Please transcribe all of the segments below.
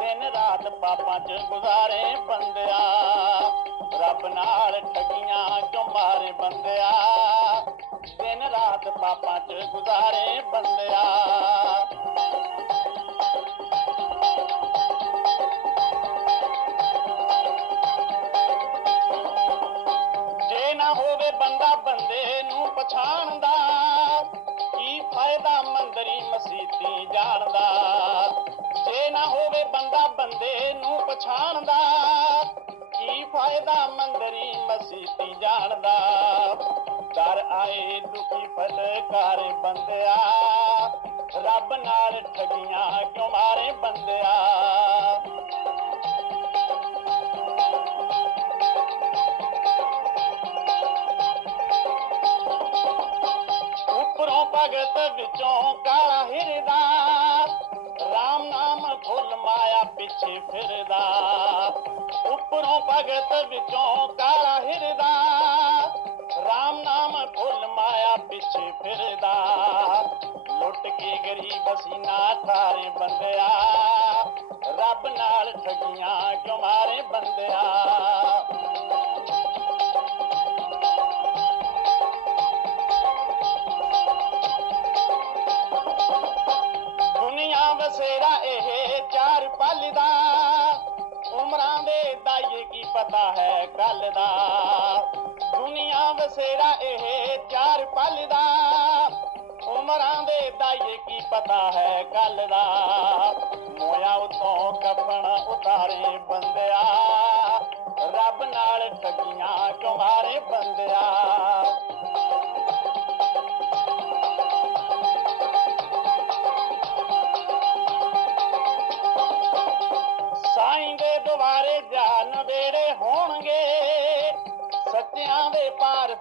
ਦਿਨ ਰਾਤ ਪਾਪਾਂ 'ਚ ਗੁਜ਼ਾਰੇ ਬੰਦਿਆ। ਰੱਬ ਨਾਲ ਠੱਗੀਆਂ ਕਿਉਂ ਮਾਰੇ ਬੰਦਿਆ? ਦਿਨ ਰਾਤ ਪਾਪਾਂ 'ਚ ਗੁਜ਼ਾਰੇ ਬੰਦਿਆ। ਜੇ ਨਾ ਹੋਵੇ ਬੰਦਾ ਬੰਦੇ ਨੂੰ ਪਛਾਣਦਾ, ਕੀ ਫਾਇਦਾ ਮੰਦਰੀ ਮਸੀਤੀ ਜਾਣ ਬੰਦਾ ਬੰਦੇ ਨੂੰ ਪਛਾਣਦਾ। ਕੀ ਫਾਇਦਾ ਮੰਦਰੀ ਮਸੀਤੀ ਜਾਣਦਾ। ਕਰ ਆਏ ਦੁਖੀ ਫਤਕਾਰ ਬੰਦਿਆ। ਰੱਬ ਨਾਲ ਠਗੀਆਂ ਕਿਉਂ ਮਾਰੇ ਬੰਦਿਆ। ਉੱਪਰੋਂ ਭਗਤ ਵਿੱਚੋਂ ਕਾਲਾ ਹਿਰਦਾ ਪਿੱਛੇ ਫਿਰਦਾ, ਉੱਪਰੋਂ ਭਗਤ ਵਿੱਚੋਂ ਕਾਲਾ ਹਿਰਦਾ। RAM ਨਾਮ ਫੁੱਲ ਮਾਇਆ ਪਿੱਛੇ ਫਿਰਦਾ। ਲੁੱਟ ਕੇ ਗਰੀਬ ਸੀਨਾ ਥਾਰੇ ਬੰਦਿਆ। ਰੱਬ ਨਾਲ ਠਗੀਆਂ ਕਿਉਂ ਮਾਰੇ ਬੰਦਿਆ। ਦਾਈਏ ਹੈ ਕੱਲ ਦਾ। ਦੁਨੀਆ ਵਸੇਰਾ ਇਹ ਚਾਰ ਪਲ ਦਾ। ਉਮਰਾਂ ਦੇ ਦਾਈਏ ਕੀ ਪਤਾ ਹੈ ਕੱਲ ਦਾ। ਮੋਇਆ ਉਤੋਂ ਕਫਣ ਉਤਾਰੇ ਬੰਦਿਆ। ਰੱਬ ਨਾਲ ਠੱਗੀਆਂ ਕਿਉਂ ਬੰਦਿਆ।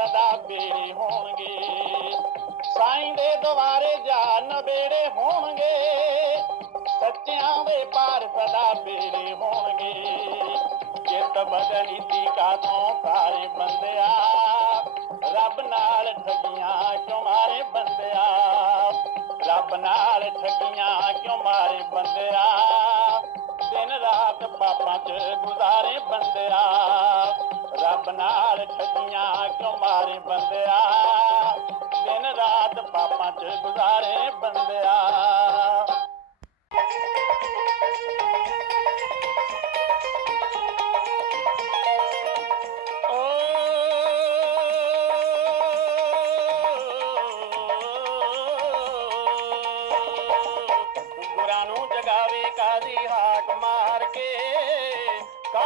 ਸਦਾ ਬੇੜੇ ਹੋਣਗੇ। ਸਾਈਂ ਦੇ ਦੁਆਰੇ ਜਾ ਵੇੜੇ ਹੋਣਗੇ। ਸੱਚਿਆਂ ਦੇ ਪਾਰ ਸਦਾ ਬੇੜੇ ਹੋਣਗੇ। ਚਿੱਤ ਬਦਲੀ ਤੀਕਾ ਤੋਂ ਸਾਰੇ ਬੰਦਿਆ। ਰੱਬ ਨਾਲ ਠੱਗੀਆਂ ਕਿਉਂ ਮਾਰੇ ਬੰਦਿਆ? ਰੱਬ ਨਾਲ ਠੱਗੀਆਂ ਕਿਉਂ ਮਾਰੇ ਬੰਦਿਆ? ਦਿਨ ਰਾਤ ਪਾਪਾਂ 'ਚ ਗੁਜ਼ਾਰੇ ਬੰਦਿਆ। ਨਾਲ ਠੱਗੀਆਂ ਕਿਉਂ ਮਾਰੇ ਬੰਦਿਆ। ਦਿਨ ਰਾਤ ਪਾਪਾਂ 'ਚ ਗੁਜ਼ਾਰੇ ਬੰਦਿਆ।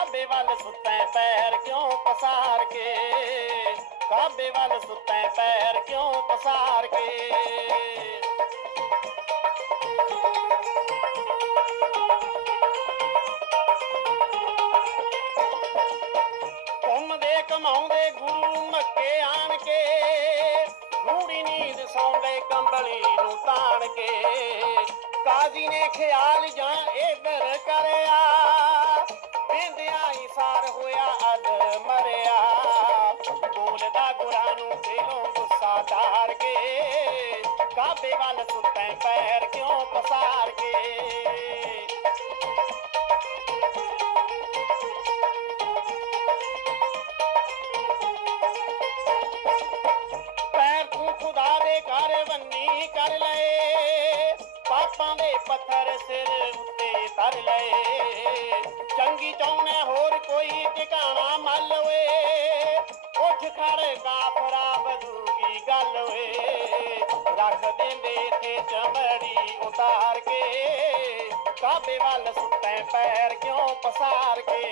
ਕਾਬੇ ਵੱਲ ਸੁੱਤੈ ਪੈਰ ਕਿਉਂ ਪਸਾਰ ਕੇ? ਕਾਬੇ ਵੱਲ ਸੁੱਤੈ ਪੈਰ ਕਿਉਂ ਪਸਾਰ ਕੇ? ਘੁੰਮਦੇ ਕਮਾਉਂਦੇ ਗੁਰੂ ਮੱਕੇ ਆਣ ਕੇ। ਗੂੜੀ ਨੀਂਦ ਸੌਂਦੇ ਕੰਬਲੀ ਨੂੰ ਤਾਣ ਕੇ। ਕਾਜ਼ੀ ਨੇ ਖਿਆਲ ਜਾਂ ਇਧਰ ਕਰਿਆ। ਬਿੰਦਿਆ ਹੀ ਸਾਰ ਹੋਇਆ ਅਦ ਮਰਿਆ। ਬੋਲਦਾ ਗੁਰਾਂ ਨੂੰ ਦਿਲੋਂ ਗੁੱਸਾ ਧਾਰ ਕੇ, ਕਾਬੇ ਵੱਲ ਸੁੱਤੇ ਪੈਰ ਕਿਉਂ ਪਸਾਰ ਕੇ? ਰੱਖ ਦਿੰਦੇ ਚਮੜੀ ਉਤਾਰ ਕੇ, ਕਾਬੇ ਵੱਲ ਸੁੱਤੈ ਪੈਰ ਕਿਉਂ ਪਸਾਰ ਕੇ?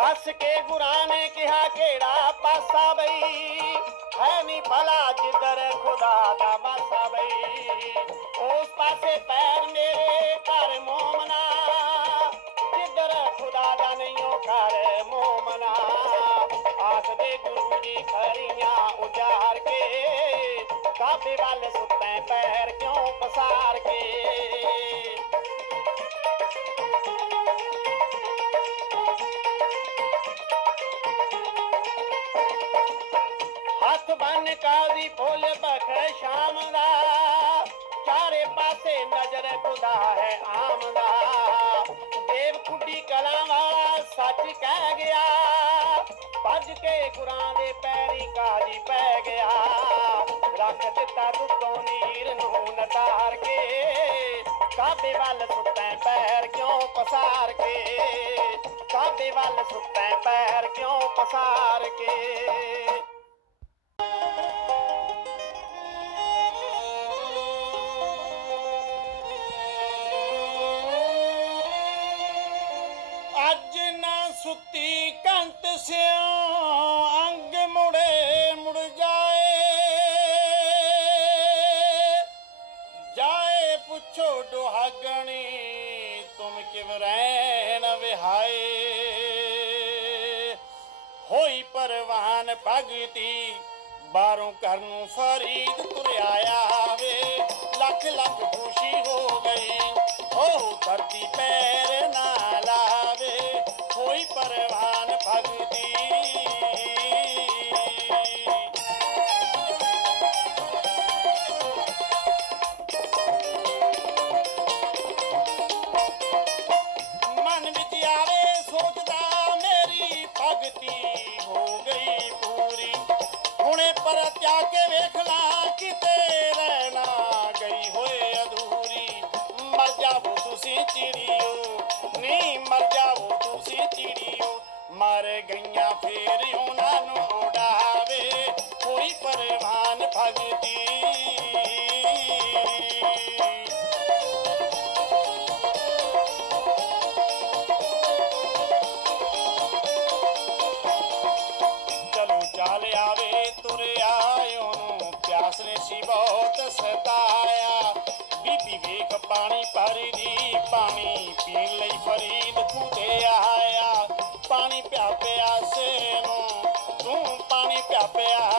ਹੱਸ ਕੇ ਗੁਰਾਂ ਨੇ ਕਿਹਾ, ਕਿਹੜਾ ਪਾਸਾ ਬਈ? ਹੈ ਨਹੀਂ ਭਲਾ ਜਿੱਧਰ ਖੁਦਾ ਦਾ ਵਾਸਾ ਬਈ। ਉਸ ਪਾਸੇ ਪੈਰ ਮੇਰੇ ਆਖਦੇ ਗੁਰੂ ਜੀ ਖਰੀਆਂ ਉਜਾਰ ਕੇ ਕਾਬੇ ਵੱਲ ਸੁੱਤੈ ਪੈਰ ਕਿਉਂ ਪਸਾਰ ਕੇ ਹੱਥ ਬੰਨ ਕਾਜ਼ੀ ਫੁੱਲ ਬਖਸ਼ ਸ਼ਾਮ ਦਾ ਚਾਰੇ ਪਾਸੇ ਨਜ਼ਰ ਖੁਦਾ ਹੈ ਆਮ ਦਾ ਦੇਵ ਕੁੱਡੀ ਕਲਾਂ ਕੇ ਗੁਰਾਂ ਦੇ ਪੈਰੀ ਕਾਜੀ ਪੈ ਗਿਆ। ਰੱਖ ਦਿੱਤਾ ਦੁੱਧੋਂ ਨੀਰ ਨੂੰ ਨਟਾਰ ਕੇ। ਕਾਬੇ ਵੱਲ ਸੁੱਤੈ ਪੈਰ ਕਿਉਂ ਪਸਾਰ ਕੇ? ਕਾਬੇ ਵੱਲ ਸੁੱਤੈ ਪੈਰ ਕਿਉਂ ਪਸਾਰ ਕੇ? ਦੁਹਾਗਣੀ ਤੁਮ ਕਿਵ ਰਹਿਣ ਵਿਹਾਏ। ਹੋਈ ਪਰਵਾਨ ਭਗਤੀ, ਬਾਹਰੋਂ ਘਰ ਨੂੰ ਫਰੀਦ ਤੁਰਿਆ ਆਵੇ। ਲੱਖ ਲੱਖ ਖੁਸ਼ੀ ਹੋ ਗਈ ਉਹ ਧਰਤੀ ਪੈਰ ਮਰ ਗਈਆਂ ਫੇਰ ਉਹਨਾਂ ਨੂੰ ਉਡਾਵੇ। ਕੋਈ ਪਰਵਾਨ ਭਗਤੀ 对 呀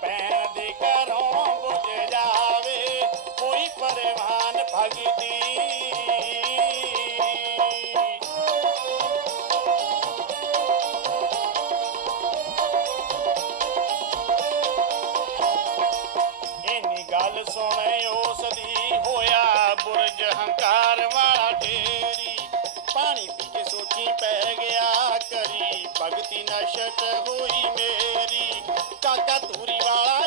ਪੈਣ ਦੇ ਘਰੋਂ ਬੁਝ ਜਾਵੇ, ਕੋਈ ਪਰਵਾਨ ਭਗਤੀ। ਇੰਨੀ ਗੱਲ ਸੁਣੇ ਉਸ ਦੀ ਹੋਇਆ ਬੁਰਜ ਹੰਕਾਰ ਵਾਲਾ ਢੇਰੀ। ਪਾਣੀ ਪੀ ਕੇ ਸੋਚੀ ਪੈ ਗਿਆ, ਕਰੀ ਭਗਤੀ ਨਸ਼ਟ ਹੋਈ ਮੇਰੀ। ਕਤੂਰੀ ਵਾਲਾ।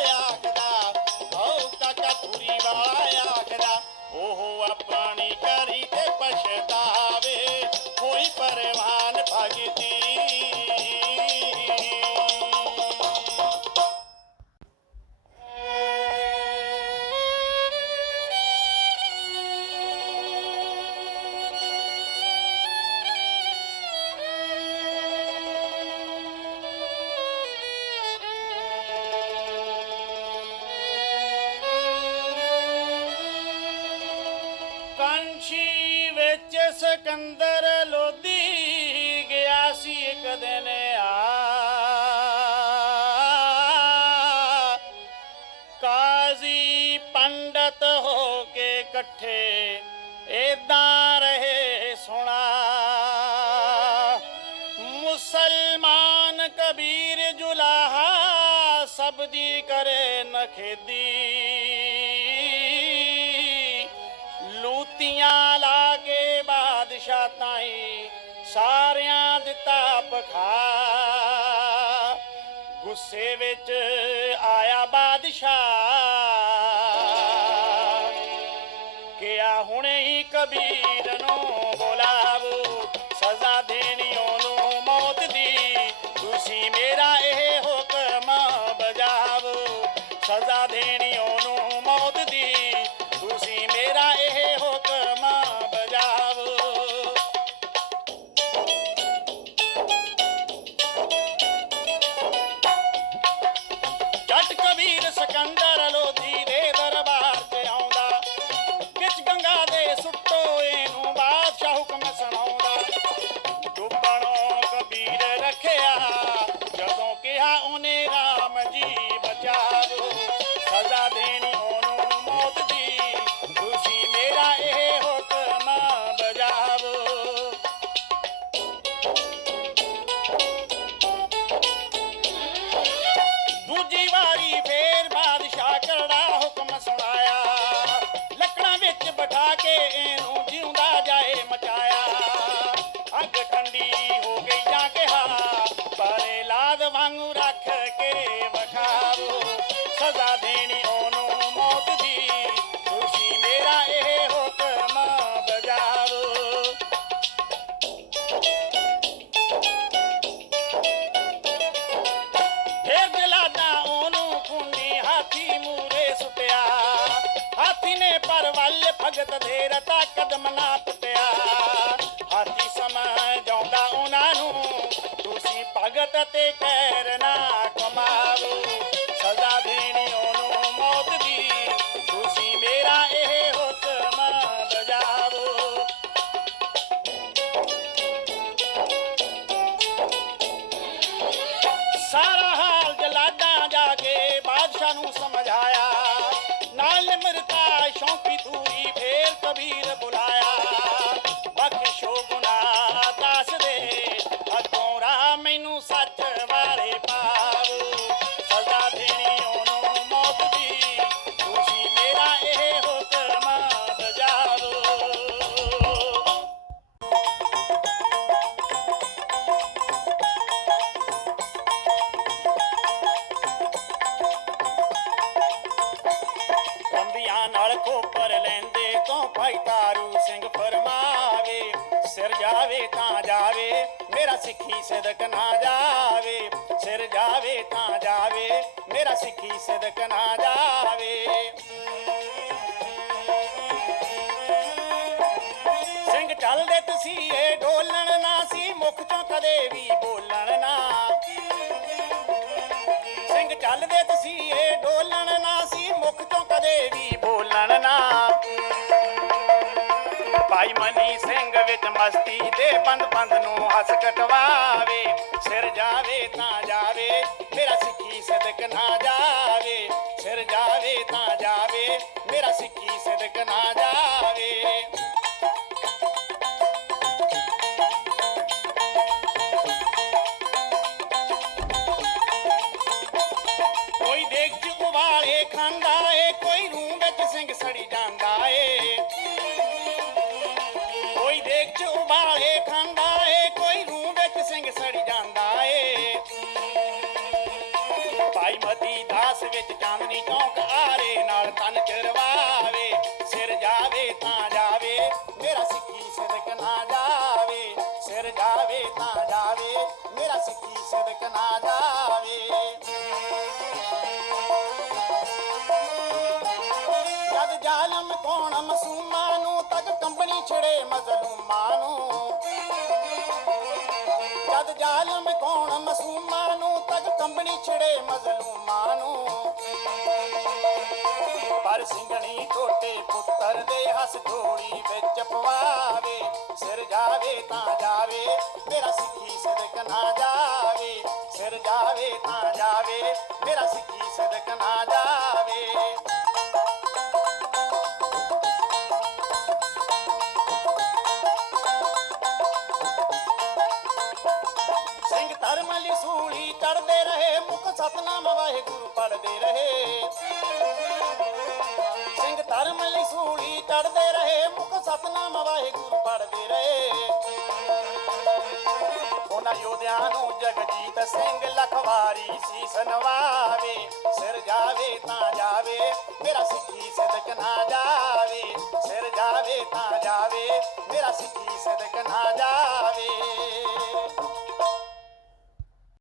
ਇਕੱਠੇ ਏਦਾਂ ਰਹੇ ਸੁਣਾ ਮੁਸਲਮਾਨ ਕਬੀਰ ਜੁਲਾਹਾ ਸਭ ਦੀ ਕਰੇ ਨਖੇਦੀ ਲੂਤੀਆਂ ਲਾ ਕੇ ਬਾਦਸ਼ਾਹ ਤਾਈ ਸਾਰਿਆਂ ਦਿੱਤਾ ਪਖਾ। ਗੁੱਸੇ ਵਿੱਚ ਆਇਆ ਬਾਦਸ਼ਾਹ। ਹੀ ਭਗਤ ਦੇ ਰਤਾ ਸਿੰਘ ਚੱਲਦੇ ਤਸੀਏ ਡੋਲਣ ਨਾ ਸੀ, ਮੁਖ ਚੋਂ ਕਦੇ ਵੀ ਬੋਲਣ ਨਾ। ਸਿੰਘ ਚੱਲਦੇ ਤਸੀਏ ਡੋਲਣ ਨਾ ਸੀ, ਮੁਖ ਤੋਂ ਕਦੇ ਵੀ ਬੋਲਣ ਨਾ। ਭਾਈ ਮਨੀ ਸਿੰਘ ਵਿੱਚ ਮਸਤੀ ਦੇ ਬੰਦ ਬੰਦ ਨੂੰ ਹੱਸ ਕਟਵਾਵੇ। ਸਿਰ ਜਾਵੇ ਤਾਂ ਜਾਵੇ, ਮੇਰਾ ਸਿੱਖੀ ਸਦਕ ਨਾ ਜਾਵੇ। ਸਿਰ ਜਾਵੇ ਤਾਂ ਜਾਵੇ, ਮੇਰਾ ਸਿੱਖੀ ਸਦਕ ਨਾ ਜਾਵੇ। ਵਿੱਚ ਚਾਂਦਨੀ ਨਾਲ ਤਨ ਚਰਵਾਵੇ ਸਿਰ ਜਾਵੇ ਤਾਂ ਜਾਵੇ, ਮੇਰਾ ਸਿੱਖੀ ਸਦਕ ਨਾ ਜਾਵੇ, ਸਿਰ ਜਾਵੇ ਤਾਂ ਜਾਵੇ, ਮੇਰਾ ਸਿੱਖੀ ਸਦਕ ਨਾ ਜਾਵੇ। ਜਦ ਜ਼ਾਲਮ ਕੌਣ ਮਸੂਮਾਂ ਨੂੰ ਤੱਕ ਕੰਬਣੀ ਛੜੇ ਮਜ਼ਲੂਮਾਂ ਨੂੰ। ਜਦ ਜ਼ਾਲਮ ਕੌਣ ਮਸੂਮਾਂ ਨੂੰ ਤੱਕ ਕੰਬਣੀ ਛੜੇ ਮਜ਼ਲੂਮਾਂ ਪਰ ਸਿੰਘਣੀ ਟੋਟੇ ਪੁੱਤਰ ਦੇ ਹੱਸ ਢੋਲੀ ਵਿੱਚ ਪਵਾਵੇ। ਸਿਰ ਜਾਵੇ ਤਾਂ ਜਾਵੇ, ਮੇਰਾ ਸਿੱਖੀ ਸਦਕ ਨਾ ਜਾਵੇ। ਸਿਰ ਜਾਵੇ ਤਾਂ ਜਾਵੇ, ਮੇਰਾ ਸਿੱਖੀ ਸਦਕ ਨਾ ਜਾਵੇ। ਸਿੰਘ ਧਰਮ ਲਈ ਸੂਲੀ ਚੜਦੇ ਰਹੇ, ਮੁਖ ਸਤਨਾਮ ਵਾਹਿਗੁਰੂ ਪੜਦੇ ਰਹੇ। ਯੋਧਿਆਂ ਨੂੰ ਜਗਜੀਤ ਸਿੰਘ ਲਖਵਾਰੀ ਸੀਸ ਨਵਾਵੇ ਸਿਰ ਜਾਵੇ ਤਾਂ ਜਾਵੇ, ਮੇਰਾ ਸਿੱਖੀ ਸਦਕ ਨਾ ਜਾਵੇ। ਸਿਰ ਜਾਵੇ ਤਾਂ ਜਾਵੇ, ਮੇਰਾ ਸਿੱਖੀ ਸਦਕ ਨਾ ਜਾਵੇ।